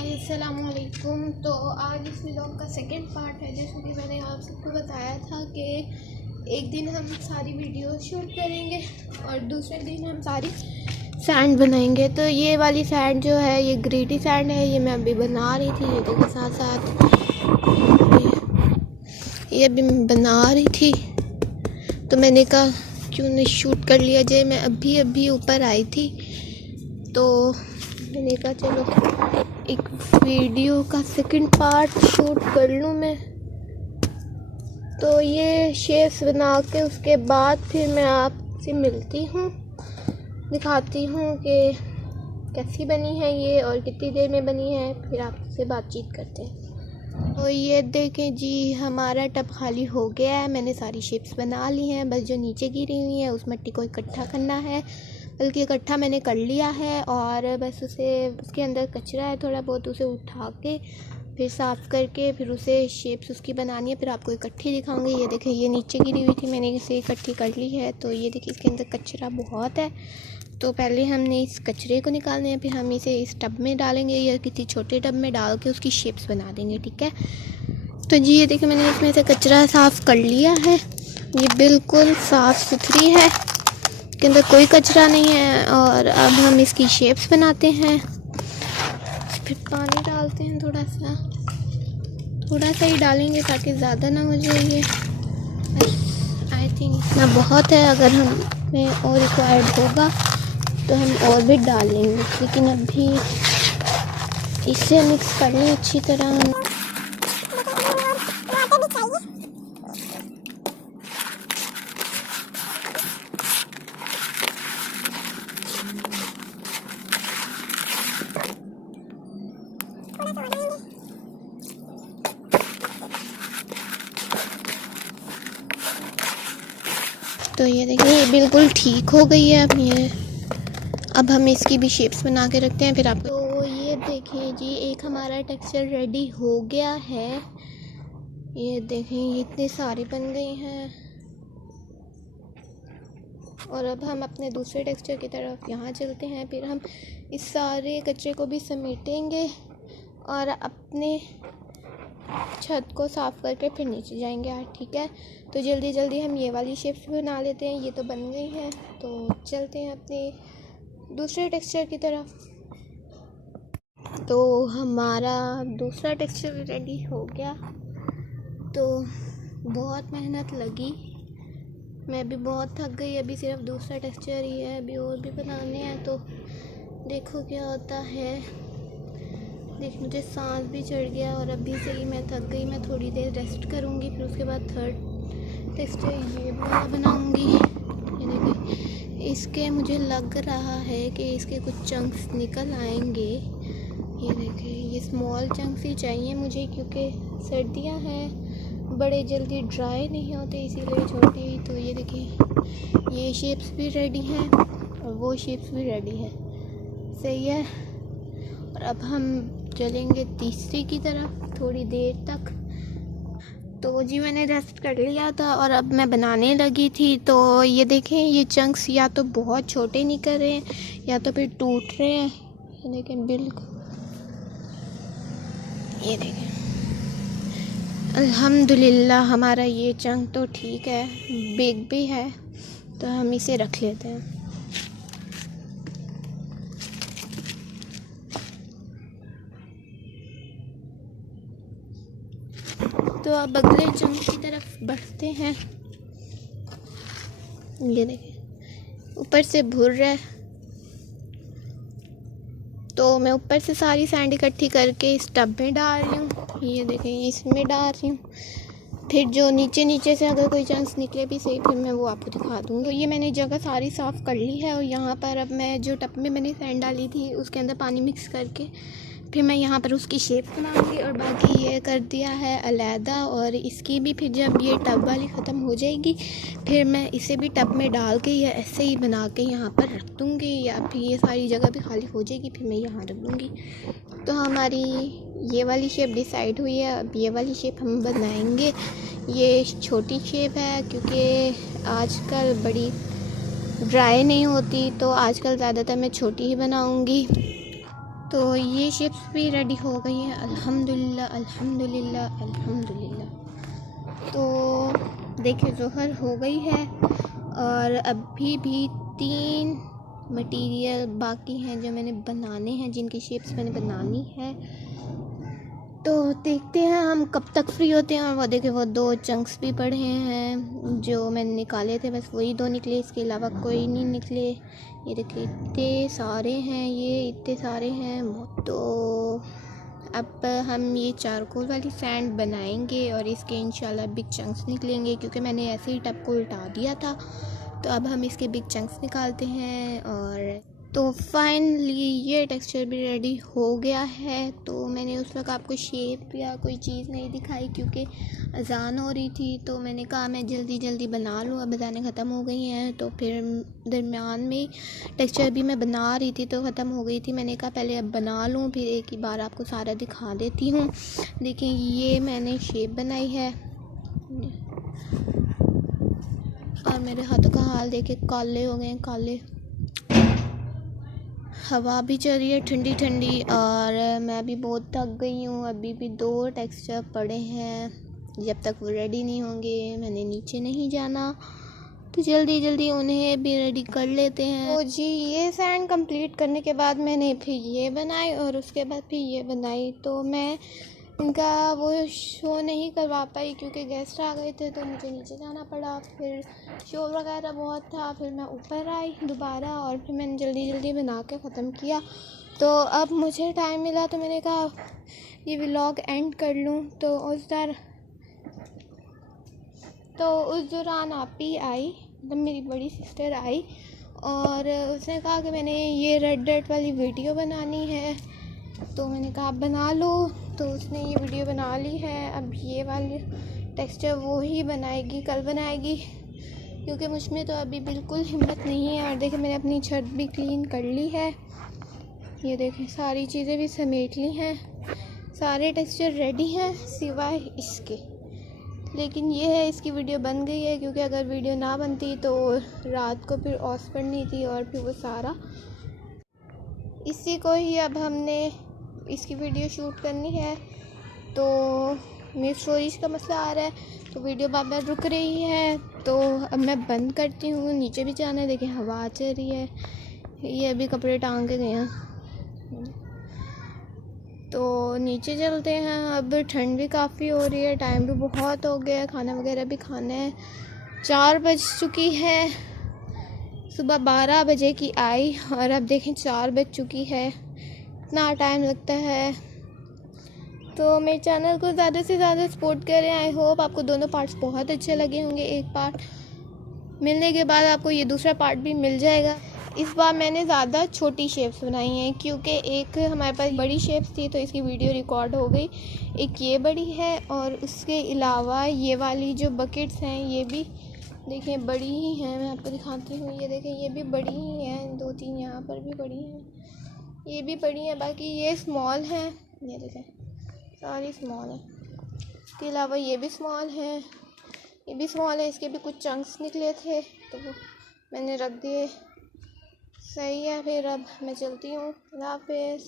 हाय अस्सलाम वालेकुम। तो आज इस व्लॉग का सेकंड पार्ट है। जैसे कि मैंने आप सबको बताया था कि एक दिन हम सारी वीडियो शूट करेंगे और दूसरे दिन हम सारी सैंड बनाएंगे। तो ये वाली सैंड जो है ये ग्रेटी सैंड है, ये मैं अभी बना रही थी। ये देखिए साथ साथ ये अभी मैं बना रही थी, तो मैंने कहा क्यों नहीं शूट कर लिया जाए। मैं अभी ऊपर आई थी तो मैंने कहा चलो एक वीडियो का सेकंड पार्ट शूट कर लूँ मैं। तो ये शेप्स बना के उसके बाद फिर मैं आपसे मिलती हूँ, दिखाती हूँ कि कैसी बनी है ये और कितनी देर में बनी है, फिर आपसे बातचीत करते हैं। तो ये देखें जी, हमारा टब खाली हो गया है। मैंने सारी शेप्स बना ली हैं, बस जो नीचे गिरी हुई है उस मिट्टी को इकट्ठा करना है। बल्कि इकट्ठा मैंने कर लिया है और बस उसके अंदर कचरा है थोड़ा बहुत, उसे उठा के फिर साफ़ करके फिर उसे शेप्स उसकी बनानी है। फिर आपको इकट्ठी दिखाऊंगी। ये देखें, ये नीचे गिरी हुई थी, मैंने इसे इकट्ठी कर ली है। तो ये देखिए इसके अंदर कचरा बहुत है, तो पहले हमने इस कचरे को निकालना है, फिर हम इसे इस टब में डालेंगे या किसी छोटे टब में डाल के उसकी शेप्स बना देंगे, ठीक है। तो जी ये देखिए, मैंने इसमें से कचरा साफ़ कर लिया है। ये बिल्कुल साफ़ सुथरी है, इसके अंदर कोई कचरा नहीं है। और अब हम इसकी शेप्स बनाते हैं। फिर पानी डालते हैं, थोड़ा सा ही डालेंगे ताकि ज़्यादा ना हो जाए। ये आई थिंक इतना बहुत है, अगर हमें और रिक्वायर्ड होगा तो हम और भी डाल लेंगे, लेकिन अभी इसे मिक्स कर लें अच्छी तरह। तो ये देखिए ये बिल्कुल ठीक हो गई है। अब हम इसकी भी शेप्स बना के रखते हैं फिर आपको। तो ये देखिए जी, एक हमारा टेक्सचर रेडी हो गया है। ये देखें, ये इतने सारे बन गए हैं। और अब हम अपने दूसरे टेक्सचर की तरफ यहाँ चलते हैं। फिर हम इस सारे कचरे को भी समेटेंगे और अपने छत को साफ़ करके फिर नीचे जाएंगे आज, ठीक है। तो जल्दी हम ये वाली शेप्स बना लेते हैं। ये तो बन गई हैं, तो चलते हैं अपने दूसरे टेक्सचर की तरफ। तो हमारा दूसरा टेक्सचर भी रेडी हो गया। तो बहुत मेहनत लगी, मैं भी बहुत थक गई। अभी सिर्फ दूसरा टेक्सचर ही है, अभी और भी बनाने हैं, तो देखो क्या होता है। देख, मुझे सांस भी चढ़ गया और अभी से ही मैं थक गई। मैं थोड़ी देर रेस्ट करूँगी, फिर उसके बाद थर्ड टेक्सचर ये वाला बनाऊँगी। ये देखिए, इसके मुझे लग रहा है कि इसके कुछ चंक्स निकल आएंगे। ये देखिए, ये स्मॉल चंक्स ही चाहिए मुझे, क्योंकि सर्दियाँ हैं, बड़े जल्दी ड्राई नहीं होते, इसीलिए छोटी। तो ये देखिए, ये शेप्स भी रेडी हैं और वो शेप्स भी रेडी है, सही है। और अब हम चलेंगे तीसरी की तरफ थोड़ी देर तक। तो जी मैंने रेस्ट कर लिया था और अब मैं बनाने लगी थी। तो ये देखें, ये चंक्स या तो बहुत छोटे निकल रहे हैं या तो फिर टूट रहे हैं। ये देखें, बिल्कुल ये देखें, अल्हम्दुलिल्लाह हमारा ये चंक तो ठीक है, बिग भी है, तो हम इसे रख लेते हैं। तो अब अगले चंक की तरफ बढ़ते हैं। ये देखें, ऊपर से भुर रहा है, तो मैं ऊपर से सारी सैंड इकट्ठी करके इस टब में डाल रही हूँ। ये देखें, इसमें डाल रही हूँ। फिर जो नीचे से अगर कोई चंक्स निकले भी सही, फिर मैं वो आपको दिखा दूँगी। तो ये मैंने जगह सारी साफ़ कर ली है और यहाँ पर अब मैं जो टब में मैंने सैंड डाली थी उसके अंदर पानी मिक्स करके फिर मैं यहाँ पर उसकी शेप बनाऊंगी। और बाकी ये कर दिया है अलहदा, और इसकी भी फिर जब ये टब वाली ख़त्म हो जाएगी फिर मैं इसे भी टब में डाल के या ऐसे ही बना के यहाँ पर रख दूँगी, या फिर ये सारी जगह भी खाली हो जाएगी फिर मैं यहाँ रख दूँगी। तो हमारी ये वाली शेप डिसाइड हुई है। अब ये वाली शेप हम बनाएंगे। ये छोटी शेप है क्योंकि आजकल बड़ी ड्राई नहीं होती, तो आजकल ज़्यादातर मैं छोटी ही बनाऊँगी। तो ये शेप्स भी रेडी हो गई हैं, अल्हम्दुलिल्लाह अल्हम्दुलिल्लाह अल्हम्दुलिल्लाह। तो देखिए ज़ोहर हो गई है और अभी भी 3 मटेरियल बाकी हैं जो मैंने बनाने हैं, जिनकी शेप्स मैंने बनानी है। तो देखते हैं हम कब तक फ्री होते हैं। और वो देखिए वो 2 चंक्स भी पड़े हैं जो मैंने निकाले थे, बस वही 2 निकले, इसके अलावा कोई नहीं निकले। ये देखिए इतने सारे हैं, ये इतने सारे हैं। तो अब हम ये चारकोल वाली सैंड बनाएंगे और इसके इंशाल्लाह बिग चंक्स निकलेंगे, क्योंकि मैंने ऐसे ही टब को उल्टा दिया था। तो अब हम इसके बिग चंक्स निकालते हैं। और तो फाइनली ये टेक्सचर भी रेडी हो गया है। तो मैंने उस वक्त आपको शेप या कोई चीज़ नहीं दिखाई क्योंकि अजान हो रही थी। तो मैंने कहा मैं जल्दी जल्दी बना लूँ, अब अजानें ख़त्म हो गई हैं। तो फिर दरमियान में टेक्सचर भी मैं बना रही थी तो ख़त्म हो गई थी। मैंने कहा पहले अब बना लूँ, फिर एक ही बार आपको सारा दिखा देती हूँ। देखिए ये मैंने शेप बनाई है और मेरे हाथों का हाल देखे काले हो गए, काले। हवा भी चल रही है ठंडी ठंडी और मैं भी बहुत थक गई हूँ। अभी भी 2 टेक्सचर पड़े हैं, जब तक वो रेडी नहीं होंगे मैंने नीचे नहीं जाना। तो जल्दी जल्दी उन्हें भी रेडी कर लेते हैं। तो जी ये सैंड कंप्लीट करने के बाद मैंने फिर ये बनाई और उसके बाद फिर ये बनाई। तो मैं इनका वो शो नहीं करवा पाई क्योंकि गेस्ट आ गए थे, तो मुझे नीचे जाना पड़ा। फिर शोर वगैरह बहुत था, फिर मैं ऊपर आई दोबारा और फिर मैंने जल्दी जल्दी बना के ख़त्म किया। तो अब मुझे टाइम मिला तो मैंने कहा ये व्लॉग एंड कर लूँ। तो उस दौरान आप ही आई, मतलब मेरी बड़ी सिस्टर आई और उसने कहा कि मैंने ये रेड डेट वाली वीडियो बनानी है। तो मैंने कहा आप बना लो। तो उसने ये वीडियो बना ली है। अब ये वाली टेक्सचर वो ही बनाएगी, कल बनाएगी, क्योंकि मुझ में तो अभी बिल्कुल हिम्मत नहीं है। और देखिए मैंने अपनी छत भी क्लीन कर ली है, ये देखें सारी चीज़ें भी समेट ली हैं, सारे टेक्सचर रेडी हैं सिवाय इसके। लेकिन ये है इसकी वीडियो बन गई है, क्योंकि अगर वीडियो ना बनती तो रात को फिर ऑस पड़नी थी और फिर वो सारा इसी को ही अब हमने इसकी वीडियो शूट करनी है। तो मेरी स्टोरेज का मसला आ रहा है तो वीडियो बार बार रुक रही है। तो अब मैं बंद करती हूँ, नीचे भी जाना है। देखिए हवा चल रही है, ये अभी कपड़े टांग के गए हैं। तो नीचे चलते हैं, अब ठंड भी काफ़ी हो रही है, टाइम भी बहुत हो गया है, खाना वगैरह भी खाना है। 4 बज चुकी है, सुबह 12 बजे की आई और अब देखें 4 बज चुकी है, इतना टाइम लगता है। तो मेरे चैनल को ज़्यादा से ज़्यादा सपोर्ट करें। आई होप आपको दोनों पार्ट्स बहुत अच्छे लगे होंगे। एक पार्ट मिलने के बाद आपको ये दूसरा पार्ट भी मिल जाएगा। इस बार मैंने ज़्यादा छोटी शेप्स बनाई हैं क्योंकि एक हमारे पास बड़ी शेप्स थी तो इसकी वीडियो रिकॉर्ड हो गई। एक ये बड़ी है और उसके अलावा ये वाली जो बकेट्स हैं ये भी देखें बड़ी ही हैं। मैं आपको दिखाती हूँ, ये देखें ये भी बड़ी ही हैं, 2-3 यहाँ पर भी बड़ी हैं, ये भी बड़ी हैं। बाकी ये स्मॉल हैं, ये देखें सारी स्मॉल हैं। इसके अलावा ये भी स्मॉल हैं, ये भी स्मॉल है। इसके भी कुछ चंक्स निकले थे तो वो मैंने रख दिए। सही है, फिर अब मैं चलती हूँ। अल्लाह हाफ़िज़।